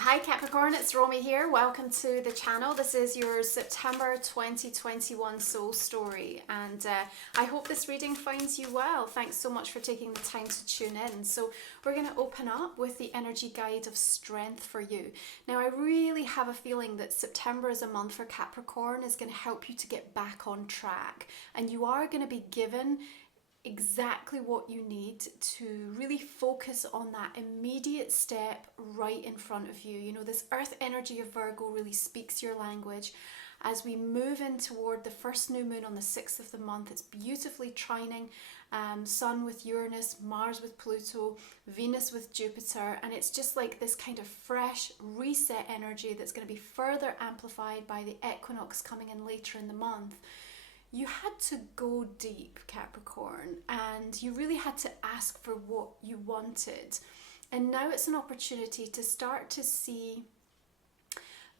Hi Capricorn, it's Romy here. Welcome to the channel. This is your September 2021 soul story, and I hope this reading finds you well. Thanks so much for taking the time to tune in. So we're going to open up with the energy guide of strength for you. Now I really have a feeling that September as a month for Capricorn is going to help you to get back on track, and you are going to be given exactly what you need to really focus on that immediate step right in front of you. You know, this earth energy of Virgo really speaks your language. As we move in toward the first new moon on the 6th of the month, it's beautifully trining Sun with Uranus, Mars with Pluto, Venus with Jupiter, and it's just like this kind of fresh reset energy that's going to be further amplified by the equinox coming in later in the month. You had to go deep, Capricorn, and you really had to ask for what you wanted. And now it's an opportunity to start to see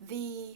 the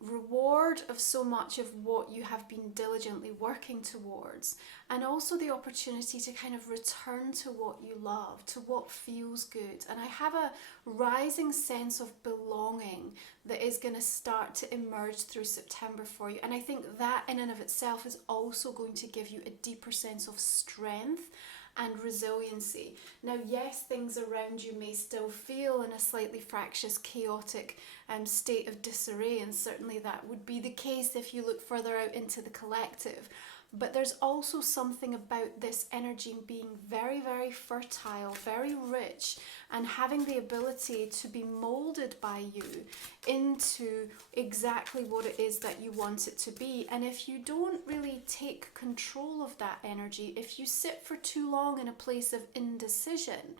reward of so much of what you have been diligently working towards, and also the opportunity to kind of return to what you love, to what feels good. And I have a rising sense of belonging that is going to start to emerge through September for you, and I think that in and of itself is also going to give you a deeper sense of strength and resiliency. Now, yes, things around you may still feel in a slightly fractious, chaotic state of disarray, and certainly that would be the case if you look further out into the collective. But there's also something about this energy being very, very fertile, very rich, and having the ability to be molded by you into exactly what it is that you want it to be. And if you don't really take control of that energy, if you sit for too long in a place of indecision,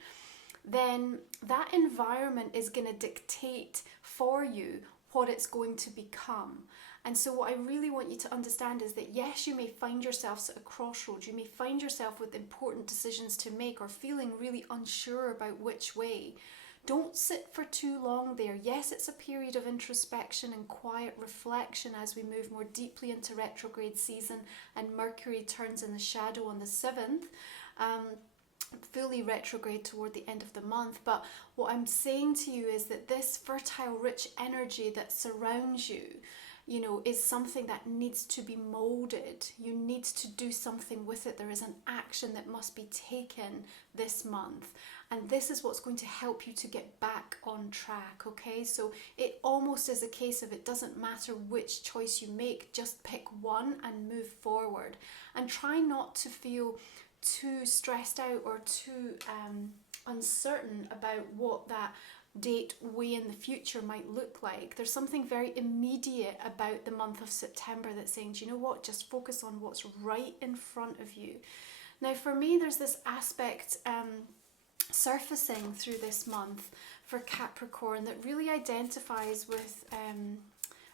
then that environment is going to dictate for you what it's going to become. And so what I really want you to understand is that yes, you may find yourselves at a crossroads, you may find yourself with important decisions to make or feeling really unsure about which way. Don't sit for too long there. Yes, it's a period of introspection and quiet reflection as we move more deeply into retrograde season and Mercury turns in the shadow on the 7th. Fully retrograde toward the end of the month. But what I'm saying to you is that this fertile, rich energy that surrounds you, you know, is something that needs to be molded. You need to do something with it. There is an action that must be taken this month. And this is what's going to help you to get back on track, okay? So it almost is a case of it doesn't matter which choice you make, just pick one and move forward. And try not to feel too stressed out or too uncertain about what that date way in the future might look like. There's something very immediate about the month of September that's saying, do you know what, just focus on what's right in front of you. Now for me, there's this aspect surfacing through this month for Capricorn that really identifies with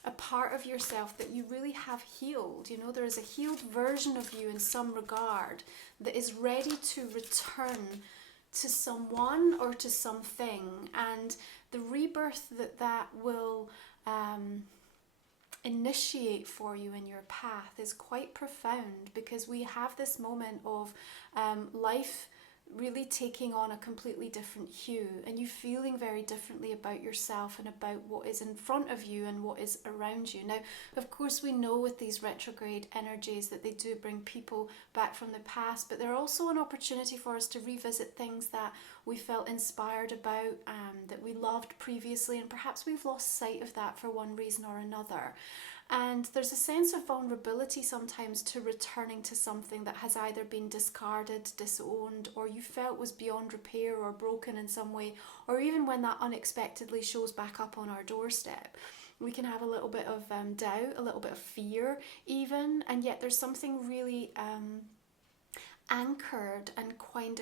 a part of yourself that you really have healed. You know, there is a healed version of you in some regard that is ready to return to someone or to something, and the rebirth that will initiate for you in your path is quite profound, because we have this moment of life really taking on a completely different hue, and you feeling very differently about yourself and about what is in front of you and what is around you. Now, of course, we know with these retrograde energies that they do bring people back from the past, but they're also an opportunity for us to revisit things that we felt inspired about, that we loved previously, and perhaps we've lost sight of that for one reason or another. And there's a sense of vulnerability sometimes to returning to something that has either been discarded, disowned, or you felt was beyond repair or broken in some way, or even when that unexpectedly shows back up on our doorstep. We can have a little bit of doubt, a little bit of fear even, and yet there's something really anchored and quite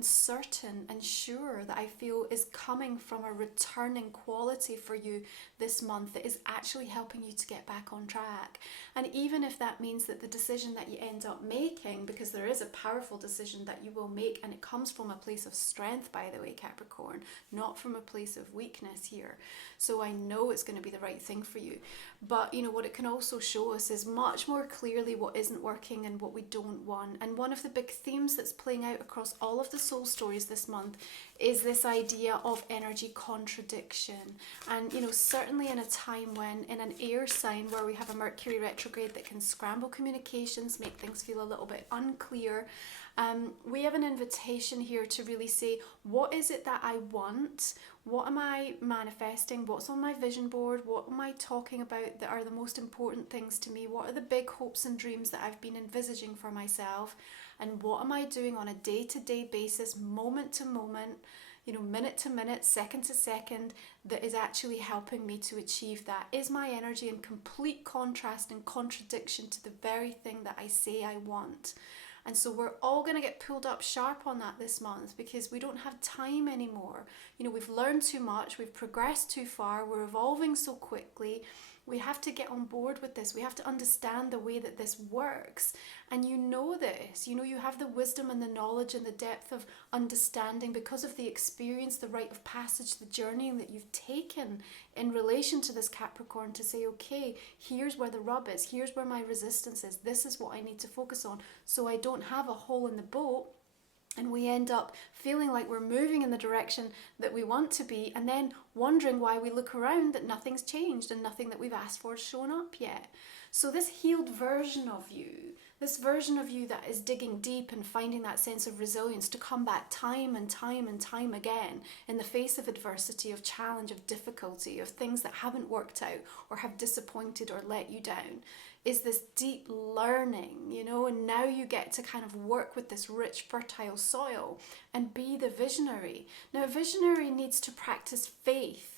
certain and sure that I feel is coming from a returning quality for you this month that is actually helping you to get back on track. And even if that means that the decision that you end up making, because there is a powerful decision that you will make, and it comes from a place of strength, by the way, Capricorn, not from a place of weakness here. So I know it's going to be the right thing for you. But you know what it can also show us is much more clearly what isn't working and what we don't want. And one of the big themes that's playing out across all of the soul stories this month is this idea of energy contradiction. And, you know, certainly in a time when, in an air sign where we have a Mercury retrograde that can scramble communications, make things feel a little bit unclear, we have an invitation here to really say, what is it that I want? What am I manifesting? What's on my vision board? What am I talking about that are the most important things to me? What are the big hopes and dreams that I've been envisaging for myself? And what am I doing on a day-to-day basis, moment to moment, you know, minute to minute, second to second, that is actually helping me to achieve that? Is my energy in complete contrast and contradiction to the very thing that I say I want? And so we're all going to get pulled up sharp on that this month, because we don't have time anymore. You know, we've learned too much, we've progressed too far, we're evolving so quickly. We have to get on board with this. We have to understand the way that this works. And you know this. You know, you have the wisdom and the knowledge and the depth of understanding because of the experience, the rite of passage, the journey that you've taken in relation to this Capricorn to say, okay, here's where the rub is. Here's where my resistance is. This is what I need to focus on so I don't have a hole in the boat. And we end up feeling like we're moving in the direction that we want to be, and then wondering why we look around that nothing's changed and nothing that we've asked for has shown up yet. So this healed version of you, this version of you that is digging deep and finding that sense of resilience to come back time and time and time again in the face of adversity, of challenge, of difficulty, of things that haven't worked out or have disappointed or let you down, is this deep learning, you know, and now you get to kind of work with this rich, fertile soil and be the visionary. Now, a visionary needs to practice faith.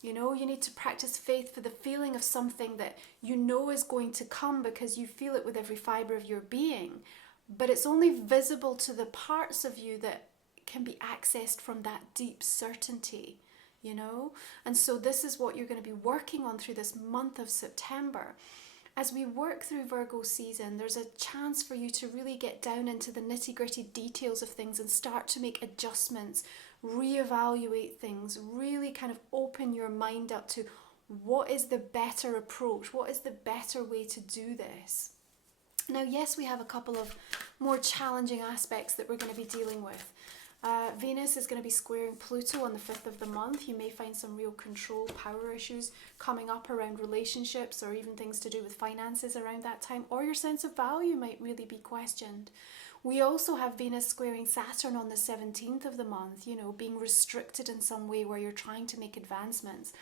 You know, you need to practice faith for the feeling of something that you know is going to come because you feel it with every fibre of your being. But it's only visible to the parts of you that can be accessed from that deep certainty, you know. And so this is what you're going to be working on through this month of September. As we work through Virgo season, there's a chance for you to really get down into the nitty-gritty details of things and start to make adjustments, reevaluate things, really kind of open your mind up to what is the better approach, what is the better way to do this. Now, yes, we have a couple of more challenging aspects that we're going to be dealing with. Venus is going to be squaring Pluto on the 5th of the month. You may find some real control, power issues coming up around relationships or even things to do with finances around that time, or your sense of value might really be questioned. We also have Venus squaring Saturn on the 17th of the month, you know, being restricted in some way where you're trying to make advancements.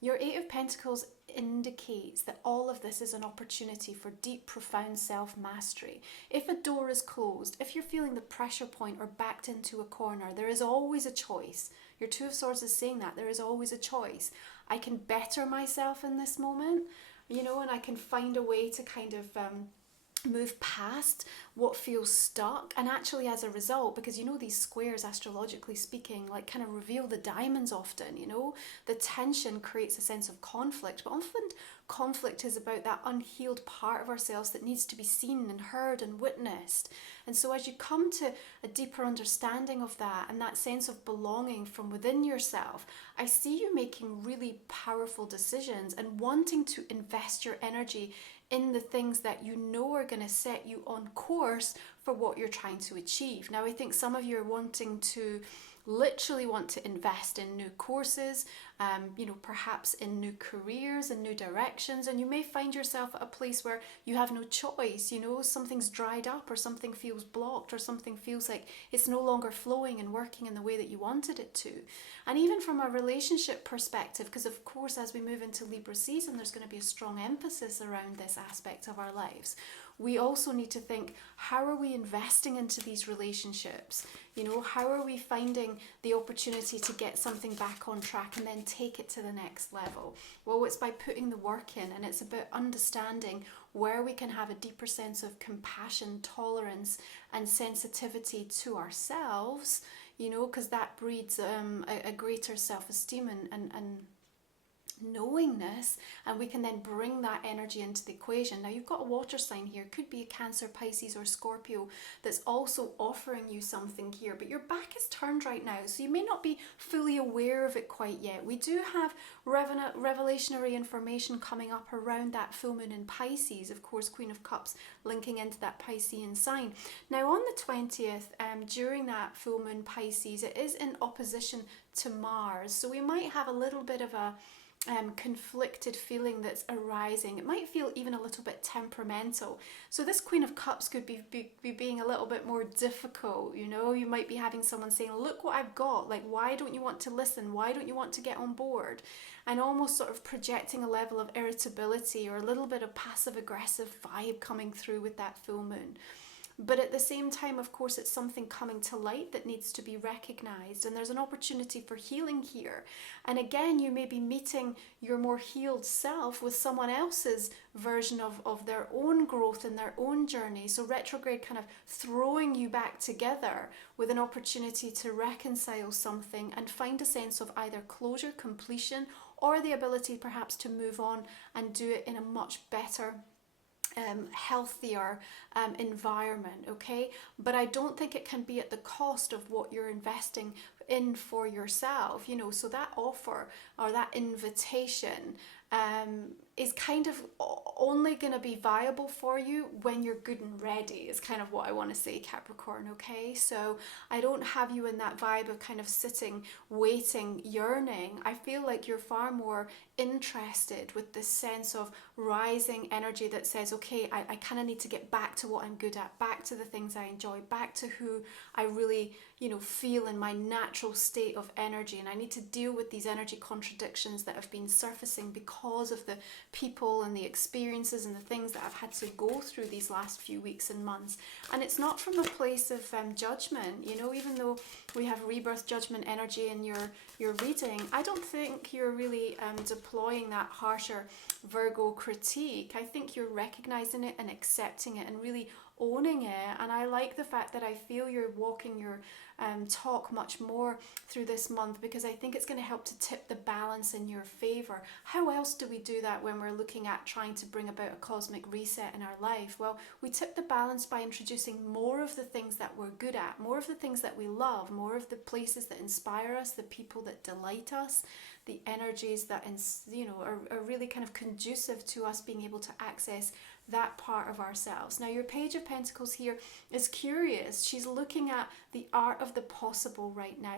Your Eight of Pentacles indicates that all of this is an opportunity for deep, profound self-mastery. If a door is closed, if you're feeling the pressure point or backed into a corner, there is always a choice. Your Two of Swords is saying that there is always a choice. I can better myself in this moment, you know, and I can find a way to kind of move past what feels stuck. And actually, as a result, because you know these squares, astrologically speaking, like kind of reveal the diamonds often, you know, the tension creates a sense of conflict, but often conflict is about that unhealed part of ourselves that needs to be seen and heard and witnessed. And so as you come to a deeper understanding of that and that sense of belonging from within yourself, I see you making really powerful decisions and wanting to invest your energy in the things that you know are going to set you on course for what you're trying to achieve. Now, I think some of you are wanting to literally want to invest in new courses, you know, perhaps in new careers and new directions, and you may find yourself at a place where you have no choice, you know, something's dried up or something feels blocked or something feels like it's no longer flowing and working in the way that you wanted it to. And even from a relationship perspective, because of course as we move into Libra season, there's going to be a strong emphasis around this aspect of our lives. We also need to think, how are we investing into these relationships? You know, how are we finding the opportunity to get something back on track and then take it to the next level? Well, it's by putting the work in, and it's about understanding where we can have a deeper sense of compassion, tolerance, and sensitivity to ourselves, you know, because that breeds a greater self-esteem and knowingness, and we can then bring that energy into the equation. Now you've got a water sign here, could be a Cancer, Pisces or Scorpio, that's also offering you something here, but your back is turned right now, so you may not be fully aware of it quite yet. We do have revelationary information coming up around that full moon in Pisces, of course, Queen of Cups linking into that Piscean sign. Now on the 20th, during that full moon Pisces, it is in opposition to Mars, so we might have a little bit of a conflicted feeling that's arising. It might feel even a little bit temperamental. So this Queen of Cups could be being a little bit more difficult, you know. You might be having someone saying, look what I've got, like, why don't you want to listen? Why don't you want to get on board? And almost sort of projecting a level of irritability or a little bit of passive aggressive vibe coming through with that full moon. But at the same time, of course, it's something coming to light that needs to be recognized, and there's an opportunity for healing here. And again, you may be meeting your more healed self with someone else's version of their own growth and their own journey. So retrograde kind of throwing you back together with an opportunity to reconcile something and find a sense of either closure, completion, or the ability perhaps to move on and do it in a much better healthier environment, okay? But I don't think it can be at the cost of what you're investing in for yourself, you know. So that offer or that invitation is kind of only going to be viable for you when you're good and ready, is kind of what I want to say, Capricorn, okay? So I don't have you in that vibe of kind of sitting, waiting, yearning. I feel like you're far more interested with this sense of rising energy that says, okay, I kind of need to get back to what I'm good at, back to the things I enjoy, back to who I really, you know, feel in my natural state of energy. And I need to deal with these energy contradictions that have been surfacing because of the people and the experiences and the things that I've had to go through these last few weeks and months. And it's not from a place of judgment, you know. Even though we have rebirth judgment energy in your reading, I don't think you're really deploying that harsher Virgo critique. I think you're recognizing it and accepting it and really owning it. And I like the fact that I feel you're walking your talk much more through this month, because I think it's going to help to tip the balance in your favor. How else do we do that when we're looking at trying to bring about a cosmic reset in our life? Well, we tip the balance by introducing more of the things that we're good at, more of the things that we love, more of the places that inspire us, the people that delight us, the energies that, you know, are really kind of conducive to us being able to access that part of ourselves. Now, your Page of Pentacles here is curious. She's looking at the art of the possible right now.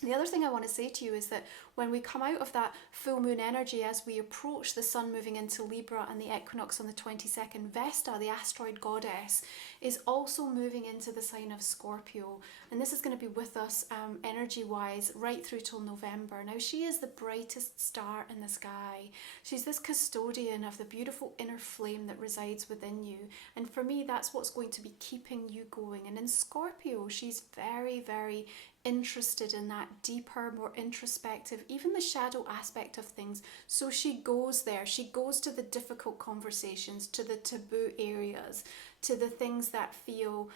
The other thing I want to say to you is that when we come out of that full moon energy, as we approach the sun moving into Libra and the equinox on the 22nd, Vesta, the asteroid goddess, is also moving into the sign of Scorpio. And this is going to be with us energy-wise right through till November. Now, she is the brightest star in the sky. She's this custodian of the beautiful inner flame that resides within you. And for me, that's what's going to be keeping you going. And in Scorpio, she's very, very interested in that deeper, more introspective, even the shadow aspect of things. So she goes there. She goes to the difficult conversations, to the taboo areas, to the things that feel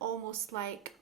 almost like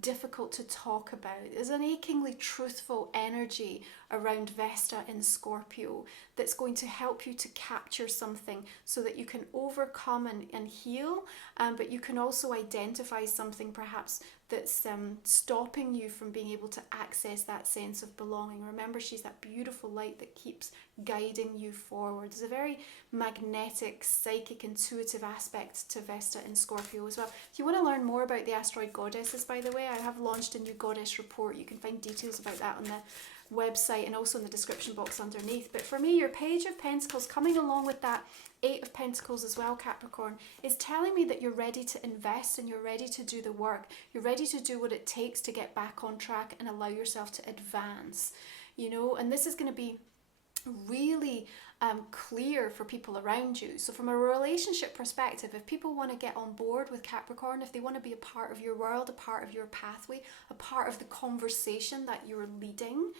difficult to talk about. There's an achingly truthful energy around Vesta in Scorpio that's going to help you to capture something so that you can overcome and heal, but you can also identify something perhaps that's stopping you from being able to access that sense of belonging. Remember, she's that beautiful light that keeps guiding you forward. There's a very magnetic, psychic, intuitive aspect to Vesta in Scorpio as well. If you want to learn more about the asteroid goddesses, by the way, I have launched a new goddess report. You can find details about that on the website and also in the description box underneath. But for me, your Page of Pentacles coming along with that Eight of Pentacles as well, Capricorn, is telling me that you're ready to invest and you're ready to do the work. You're ready to do what it takes to get back on track and allow yourself to advance, you know. And this is going to be really clear for people around you. So from a relationship perspective, if people want to get on board with Capricorn, if they want to be a part of your world, a part of your pathway, a part of the conversation that you're leading,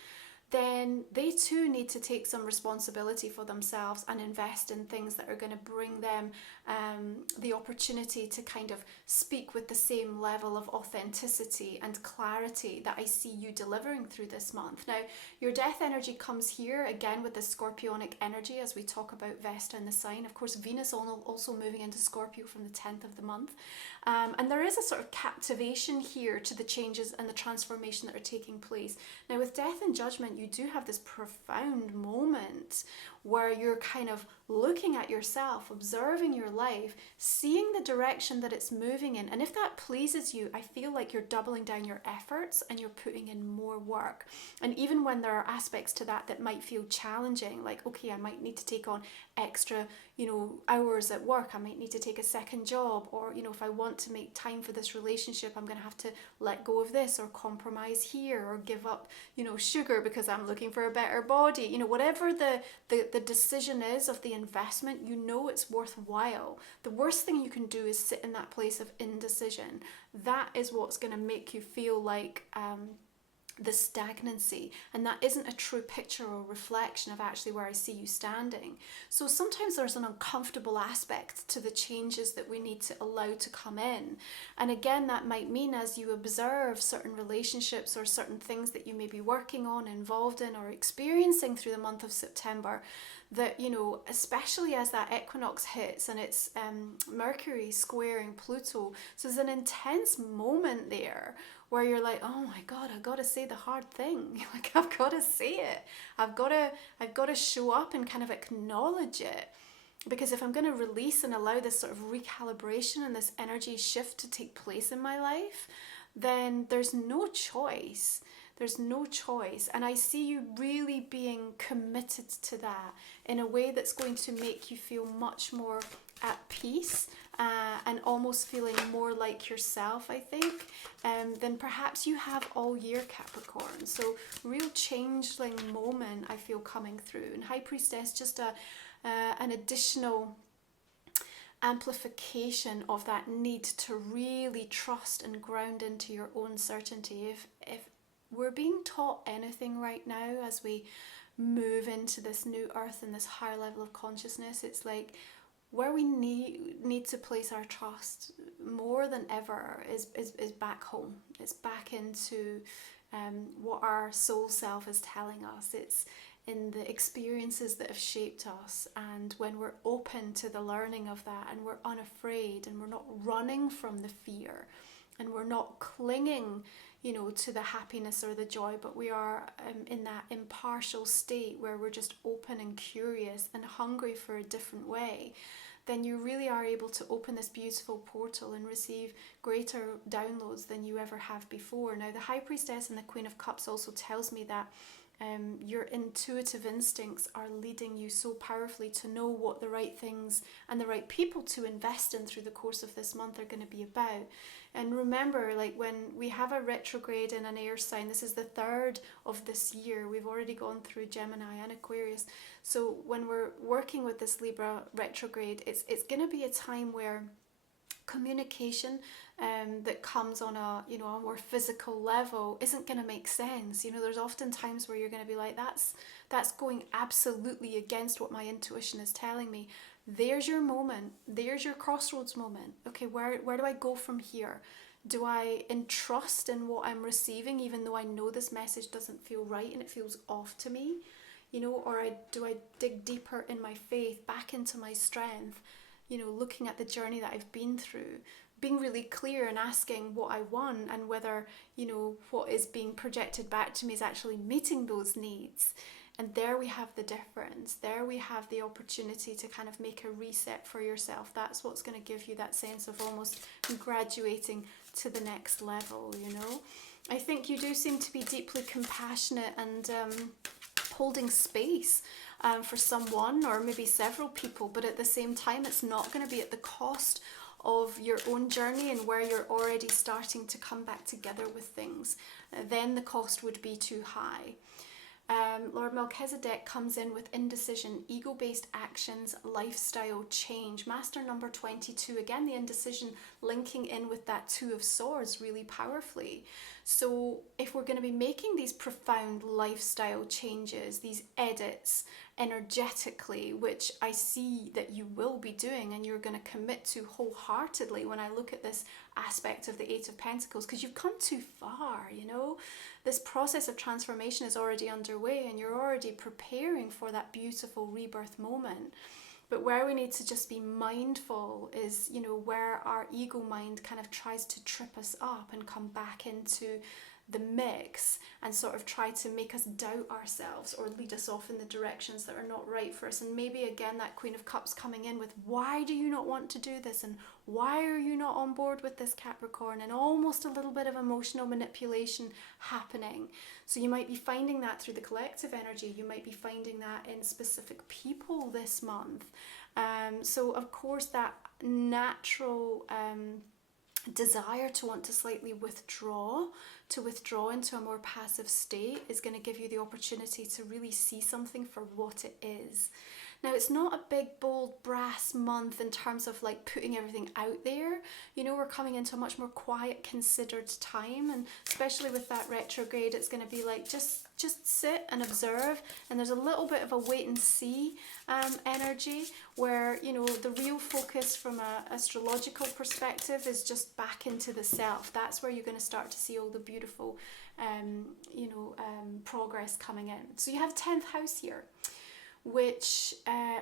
then they too need to take some responsibility for themselves and invest in things that are going to bring them the opportunity to kind of speak with the same level of authenticity and clarity that I see you delivering through this month. Now, your death energy comes here again with the Scorpionic energy as we talk about Vesta and the sign. Of course, Venus also moving into Scorpio from the 10th of the month. And there is a sort of captivation here to the changes and the transformation that are taking place. Now, with death and judgment, you do have this profound moment where you're kind of looking at yourself, observing your life, seeing the direction that it's moving in. And if that pleases you, I feel like you're doubling down your efforts and you're putting in more work. And even when there are aspects to that that might feel challenging, like, okay, I might need to take on extra, hours at work, I might need to take a second job, or, if I want to make time for this relationship, I'm going to have to let go of this or compromise here or give up, sugar because I'm looking for a better body, whatever the decision is of the investment, it's worthwhile. The worst thing you can do is sit in that place of indecision. That is what's going to make you feel like the stagnancy, and that isn't a true picture or reflection of actually where I see you standing. So sometimes there's an uncomfortable aspect to the changes that we need to allow to come in, and again, that might mean as you observe certain relationships or certain things that you may be working on, involved in, or experiencing through the month of September, that especially as that equinox hits and it's Mercury squaring Pluto, so there's an intense moment there where you're like, oh my God, I've got to say the hard thing. Like, I've got to say it. I've got to show up and kind of acknowledge it. Because if I'm going to release and allow this sort of recalibration and this energy shift to take place in my life, then there's no choice. There's no choice. And I see you really being committed to that in a way that's going to make you feel much more at peace and almost feeling more like yourself, I think, than perhaps you have all year, Capricorn. So real changeling moment I feel coming through. And High Priestess, just an additional amplification of that need to really trust and ground into your own certainty. If we're being taught anything right now as we move into this new earth and this higher level of consciousness, it's like where we need to place our trust more than ever is back home. It's back into what our soul self is telling us. It's in the experiences that have shaped us, and when we're open to the learning of that and we're unafraid and we're not running from the fear and we're not clinging to the happiness or the joy, but we are in that impartial state where we're just open and curious and hungry for a different way, then you really are able to open this beautiful portal and receive greater downloads than you ever have before. Now, the High Priestess and the Queen of Cups also tells me that your intuitive instincts are leading you so powerfully to know what the right things and the right people to invest in through the course of this month are going to be about. And remember, like when we have a retrograde in an air sign, this is the third of this year. We've already gone through Gemini and Aquarius. So when we're working with this Libra retrograde, it's going to be a time where communication that comes on a a more physical level isn't going to make sense. There's often times where you're going to be like, that's going absolutely against what my intuition is telling me. There's your moment. There's your crossroads moment. Okay, where do I go from here? Do I entrust in what I'm receiving even though I know this message doesn't feel right and it feels off to me? Or do I dig deeper in my faith, back into my strength, looking at the journey that I've been through, being really clear and asking what I want and whether, what is being projected back to me is actually meeting those needs. And there we have the difference. There we have the opportunity to kind of make a reset for yourself. That's what's going to give you that sense of almost graduating to the next level, I think you do seem to be deeply compassionate and holding space for someone or maybe several people, but at the same time it's not going to be at the cost of your own journey and where you're already starting to come back together with things. Then the cost would be too high. Lord Melchizedek comes in with indecision, ego-based actions, lifestyle change. Master number 22, again the indecision linking in with that Two of Swords really powerfully. So if we're going to be making these profound lifestyle changes, these edits energetically, which I see that you will be doing and you're going to commit to wholeheartedly when I look at this aspect of the Eight of Pentacles, because you've come too far, you know. This process of transformation is already underway and you're already preparing for that beautiful rebirth moment. But where we need to just be mindful is, you know, where our ego mind kind of tries to trip us up and come back into the mix and sort of try to make us doubt ourselves or lead us off in the directions that are not right for us. And maybe again that Queen of Cups coming in with, why do you not want to do this, and why are you not on board with this, Capricorn, and almost a little bit of emotional manipulation happening. So you might be finding that through the collective energy, you might be finding that in specific people this month. So of course that natural desire to want to slightly withdraw into a more passive state is going to give you the opportunity to really see something for what it is. Now, it's not a big, bold, brass month in terms of like putting everything out there. You know, we're coming into a much more quiet, considered time, and especially with that retrograde, it's going to be like just sit and observe. And there's a little bit of a wait and see energy where, you know, the real focus from an astrological perspective is just back into the self. That's where you're going to start to see all the beautiful, progress coming in. So you have 10th house here, which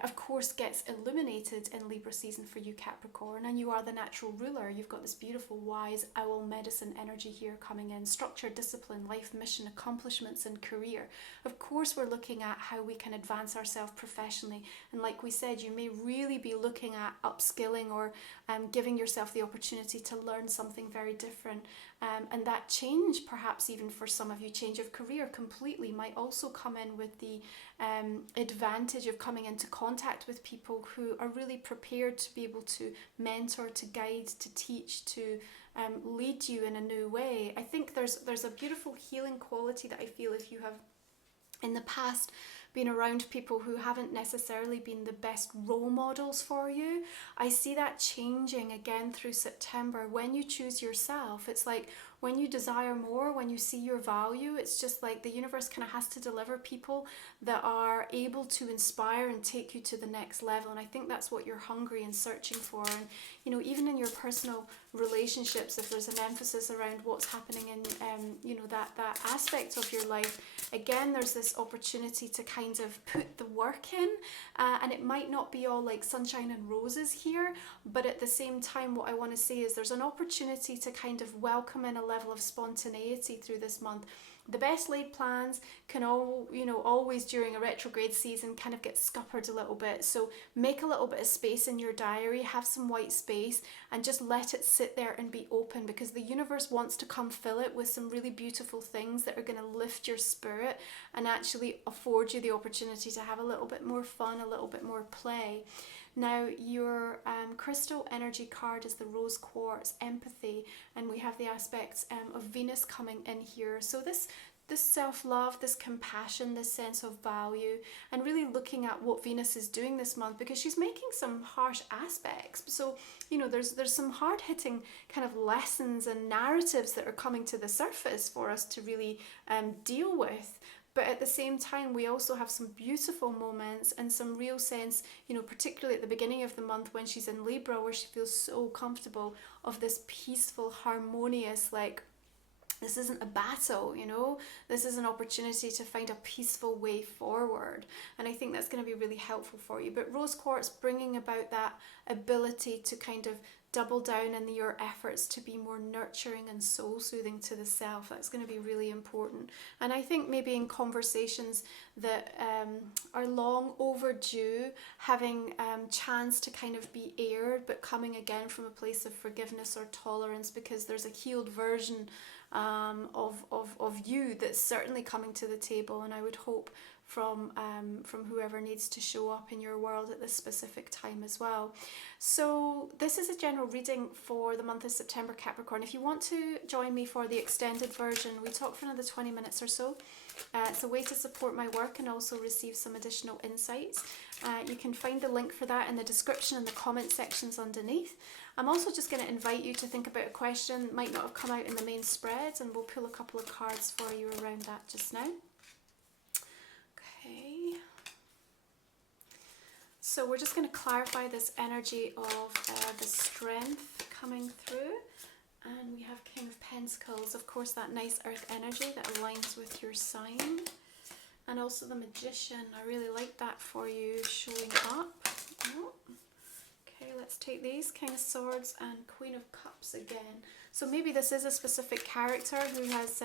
of course gets illuminated in Libra season for you, Capricorn, and you are the natural ruler. You've got this beautiful wise owl medicine energy here coming in, structure, discipline, life mission, accomplishments and career. Of course we're looking at how we can advance ourselves professionally, and like we said, you may really be looking at upskilling or giving yourself the opportunity to learn something very different. And that change, perhaps even for some of you, change of career completely, might also come in with the advantage of coming into contact with people who are really prepared to be able to mentor, to guide, to teach, to lead you in a new way. I think there's a beautiful healing quality that I feel if you have in the past been around people who haven't necessarily been the best role models for you. I see that changing again through September. When you choose yourself, it's like when you desire more, when you see your value, it's just like the universe kind of has to deliver people that are able to inspire and take you to the next level. And I think that's what you're hungry and searching for. And, you know, even in your personal relationships, if there's an emphasis around what's happening in, that aspect of your life, again, there's this opportunity to kind of put the work in, and it might not be all like sunshine and roses here, but at the same time, what I want to say is there's an opportunity to kind of welcome in a level of spontaneity through this month. The best laid plans can always during a retrograde season kind of get scuppered a little bit. So make a little bit of space in your diary, have some white space, and just let it sit there and be open, because the universe wants to come fill it with some really beautiful things that are going to lift your spirit and actually afford you the opportunity to have a little bit more fun, a little bit more play. Now, your crystal energy card is the rose quartz, empathy, and we have the aspects of Venus coming in here. So this self-love, this compassion, this sense of value, and really looking at what Venus is doing this month, because she's making some harsh aspects. So, you know, there's some hard-hitting kind of lessons and narratives that are coming to the surface for us to really deal with. But at the same time, we also have some beautiful moments and some real sense, you know, particularly at the beginning of the month when she's in Libra, where she feels so comfortable, of this peaceful, harmonious, like, this isn't a battle, you know, this is an opportunity to find a peaceful way forward. And I think that's going to be really helpful for you. But rose quartz bringing about that ability to kind of double down in your efforts to be more nurturing and soul soothing to the self. That's going to be really important. And I think maybe in conversations that are long overdue, having chance to kind of be aired, but coming again from a place of forgiveness or tolerance, because there's a healed version of you that's certainly coming to the table. And I would hope from whoever needs to show up in your world at this specific time as well. So this is a general reading for the month of September, Capricorn. If you want to join me for the extended version, we talk for another 20 minutes or so. It's a way to support my work and also receive some additional insights. You can find the link for that in the description and the comment sections underneath. I'm also just going to invite you to think about a question that might not have come out in the main spread, and we'll pull a couple of cards for you around that just now. Okay. So we're just going to clarify this energy of the strength coming through. And we have King of Pentacles, of course, that nice earth energy that aligns with your sign. And also the Magician, I really like that for you showing up. Oh. Okay, let's take these, King of Swords and Queen of Cups again. So maybe this is a specific character who has,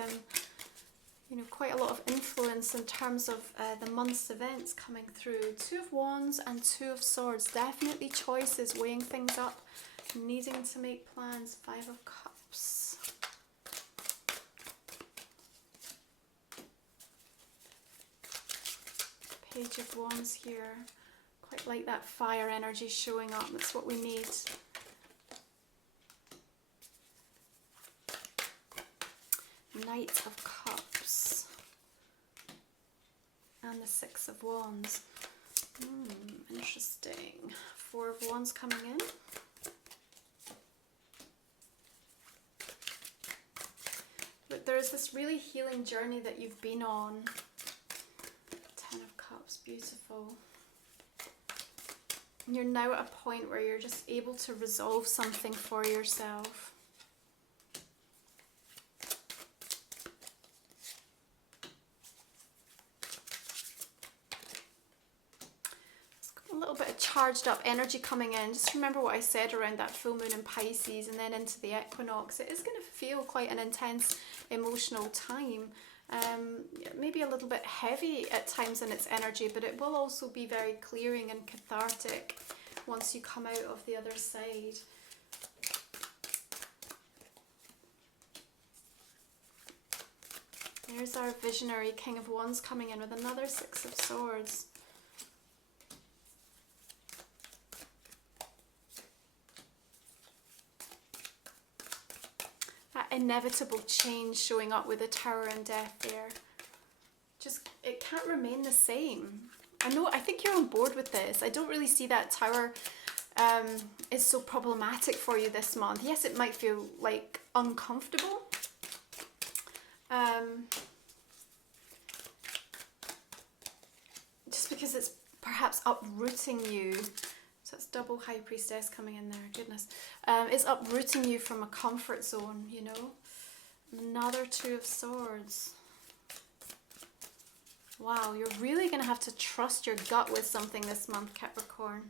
you know, quite a lot of influence in terms of the month's events coming through. Two of Wands and Two of Swords, definitely choices, weighing things up, needing to make plans. Five of Cups. Page of Wands here. Quite like that fire energy showing up. That's what we need. Knight of Cups. And the Six of Wands. Interesting. Four of Wands coming in. Look, there is this really healing journey that you've been on. Ten of Cups, beautiful. You're now at a point where you're just able to resolve something for yourself. It's got a little bit of charged up energy coming in. Just remember what I said around that full moon in Pisces and then into the equinox. It is going to feel quite an intense emotional time. Maybe a little bit heavy at times in its energy, but it will also be very clearing and cathartic once you come out of the other side. There's our visionary King of Wands coming in with another Six of Swords. Inevitable change showing up with the Tower and Death there. Just, it can't remain the same. I think you're on board with this. I don't really see that Tower is so problematic for you this month. Yes, it might feel like uncomfortable. Just because it's perhaps uprooting you. So it's double High Priestess coming in there, goodness. It's uprooting you from a comfort zone, you know. Another Two of Swords. Wow, you're really going to have to trust your gut with something this month, Capricorn.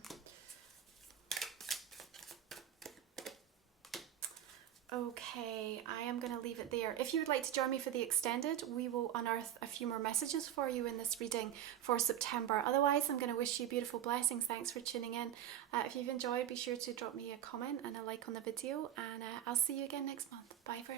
Okay, I am going to leave it there. If you would like to join me for the extended, we will unearth a few more messages for you in this reading for September. Otherwise, I'm going to wish you beautiful blessings. Thanks for tuning in. If you've enjoyed, be sure to drop me a comment and a like on the video, and I'll see you again next month. Bye for now.